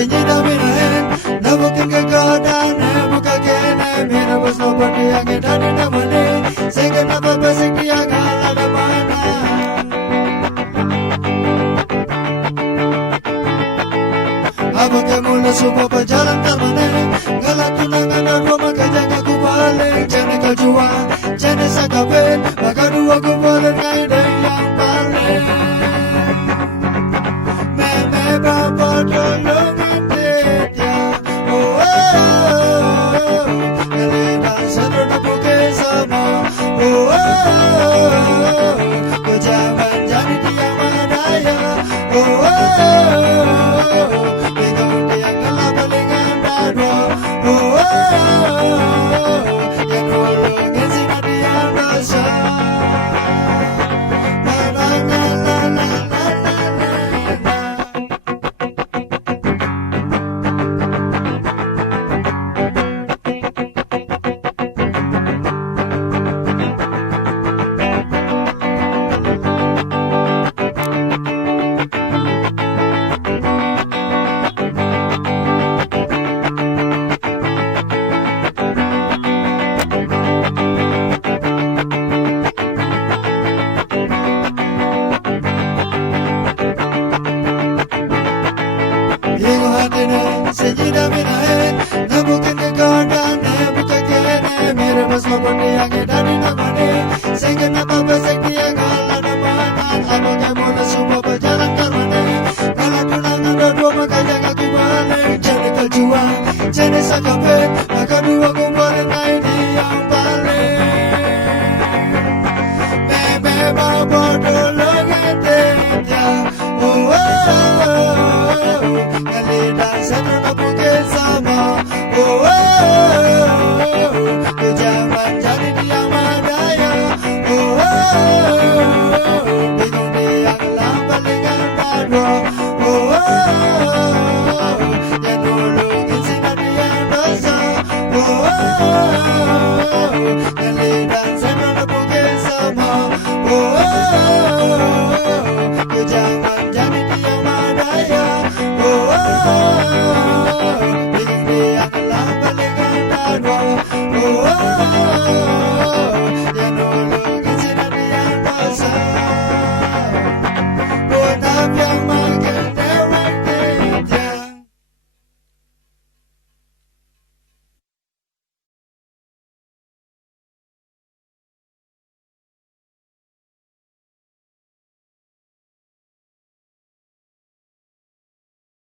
senyida minahen nabukinga godane bukakene mina basopati angedani namane sega nababasiki agala damana abake mula supa pajalan tarmane galatunangan aroma kajaga kubale jane kajua jane sakabet makadua kubale ngaide yang bale meme baba tolongan dia oh oh elena sadro nabuke sama oh oh kejaman jadi dia madaya oh oh bingung dia ngelapa dengan dadwa oh oh yang nolongin si Nadia dosa la la la la la la la. Yengo hatene senyida minahen nabukinga godane bukakene mere basopati angedani namane sega nababasiki agala damana abake mula supa pajalan tarmane galatunangan dodua makajaga kubale jane kajua jane sakabet makadua kubale ngaidi yang bale meme baba tolongan dia oh oh elena sadro nabuke sama oh oh kejaman jadi dia madaya oh oh bingung dia ngelapa dengan dadwa oh oh yang nolongin si Nadia dosa oh oh elena sadro nabuke sama oh oh kejaman jadi dia madaya oh oh bingung dia ngelapa dengan dadwa oh oh yang nolongin si Nadia dosa Buat apa